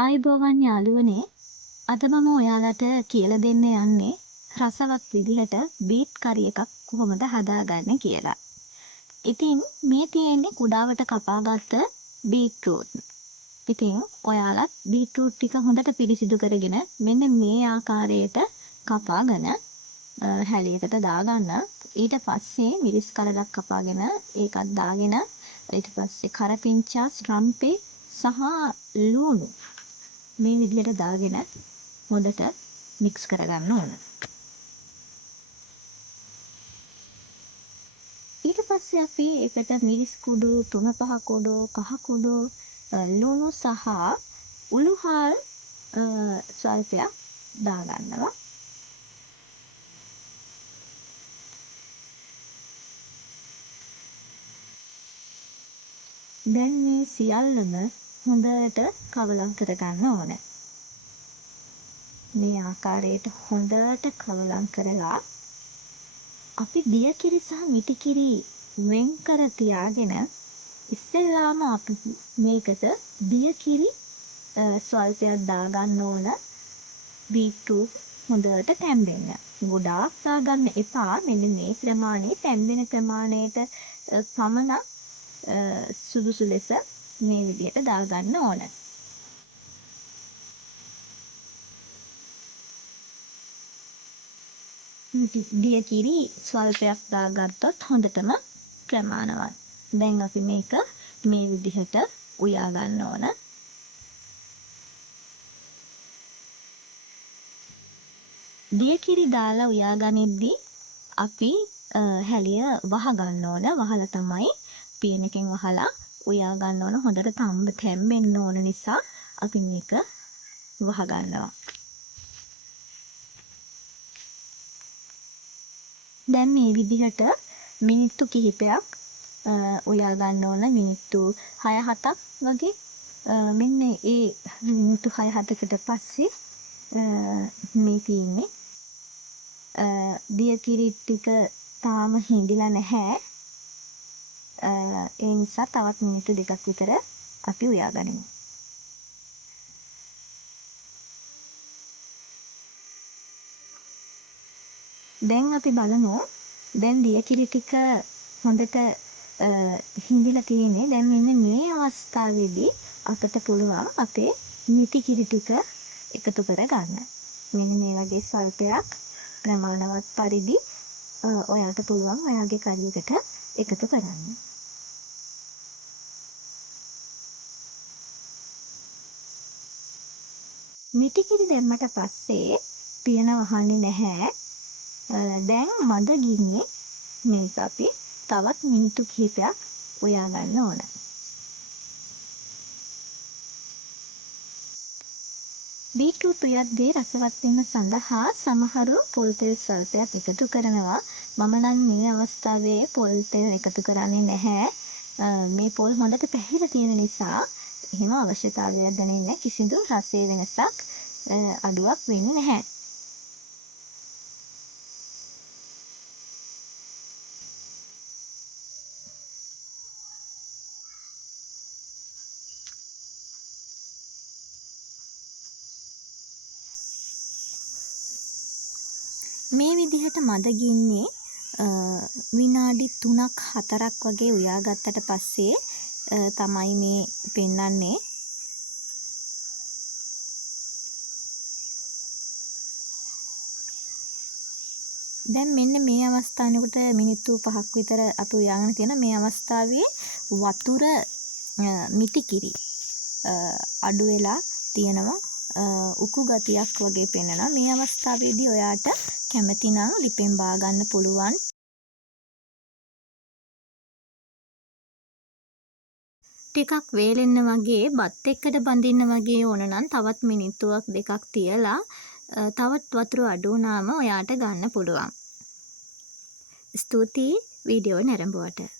ආයුබෝවන් යාළුවනේ. අද මම ඔයාලට කියලා දෙන්න යන්නේ රසවත් විදිහට බීට් කරි එකක් කොහොමද හදාගන්නේ කියලා. ඉතින් මේ තියෙන්නේ කුඩාවට කපාගත්ත බීට්රූට්. ඉතින් ඔයාලත් බීට්රූට් ටික හොඳට පිරිසිදු කරගෙන මෙන්න මේ ආකාරයට කපාගෙන හැලියකට දාගන්න. ඊට පස්සේ මිරිස් කලලක් කපාගෙන ඒකත් දාගෙන ඊට පස්සේ කරපිංචා රම්පේ සහ ලුණු මේ විදිහට දාගෙන හොඳට මික්ස් කරගන්න ඕන. ඊට පස්සේ අපි ඒකට මිරිස් කුඩු, තුණුපහ කුඩු, කහ කුඩු, ලුණු සහ උළුහල් ස්වල්පයක් දාගන්නවා. දැන් මේ සියල්ලම හොඳට කවලම් කරගන්න ඕන. මේ ආකාරයට හොඳට කවලම් කරලා අපි දියකිරි සහ මිටිකිරි වෙන් කර තියාගෙන ඉස්සෙල්ලාම අපි මේකට දියකිරි ස්වල්පයක් දාගන්න ඕන. බීට්රූට් හොඳට තැම්බෙන්න. ගොඩාක් දාගන්න එපා. මෙන්න මේ ප්‍රමාණය තැම්බෙන ප්‍රමාණයට පමණක් සුදුසු ලෙස මේ විදිහට දාගන්න ඕන. දියකිරි ස්වල්පයක් දාගත්තොත් හොඳටම ප්‍රමාණවත්. දැන් අපි මේක මේ විදිහට උයා ගන්න ඕන. දියකිරි දාලා උයා ගනිද්දී අපි හැලිය වහ ගන්න ඕන. වහලා තමයි පියනකින් වහලා උයා ගන්න ඕන. හොඳට තැම්බෙන්න ඕන නිසා අපි මේක වහ ගන්නවා. දැන් මේ විදිහට මිනිත්තු කිහිපයක් උයා ගන්න ඕන. මිනිත්තු 6-7ක් වගේ. මෙන්න ඒ මිනිත්තු 6-7කට පස්සේ මේ තියෙන්නේ දියකිරි ටික තාම හිඳිලා නැහැ. ඒ නිසා තවත් මිනිත්තු 2ක් විතර අපි උයා ගනිමු. දැන් අපි බලමු. දැන් දියකිරි ටික හොඳට හිඳිලා තියෙන්නේ. දැන් මෙන්න මේ අවස්ථාවේදී අපිට පුළුවන් අපේ මිටිකිරි ටික එකතු කරගන්න. මෙන්න මේ වගේ ස්වල්පයක් ප්‍රමාණවත් පරිදි ඔයාලට පුළුවන් ඔයාගේ කරියකට එකතු කරන්න. මිටිකිරි දැම්මට පස්සේ පියන වහන්නේ නැහැ. දැන් මද ගින්නේ මේක අපි තවත් මිනිත්තු කිහිපයක් උයා ගන්න ඕන. බීට්රූට් උයද්දී රසවත් වීම සඳහා සමහරු පොල් තෙල් ස්වල්පයක් එකතු කරනවා. මම නම් මේ අවස්ථාවේ පොල් තෙල් එකතු කරන්නේ නැහැ. මේ පොල් හොඳට පැහිලා තියෙන නිසා එහෙම අවශ්‍යතාවයක් දැනෙන්නේ නැහැ. කිසිදු රසයේ වෙනසක් අඩුවක් වෙන්නේ නැහැ. මේ විදිහට මද ගින්නේ විනාඩි 3ක් 4ක් වගේ උයා ගත්තට පස්සේ තමයි මේ පෙන්වන්නේ. දැන් මෙන්න මේ අවස්ථාවේකට මිනිත්තු 5ක් විතර අපි උයාගෙන තියෙන මේ අවස්ථාවේ වතුර මිටිකිරි අඩු වෙලා තියෙනවා. උකු ගතියක් වගේ පෙනෙනවා. මේ අවස්ථාවේදී ඔයාට කැමති නම් ලිපෙන් බා ගන්න පුළුවන්. ටිකක් වේලෙන්න වගේ බත් එක්කට බඳින්න වගේ ඕන නම් තවත් මිනිත්තුවක් 2ක් තියලා තවත් වතුර අඩු වුණාම ඔයාට ගන්න පුළුවන්. ස්තුතියි වීඩියෝ නැරඹුවට.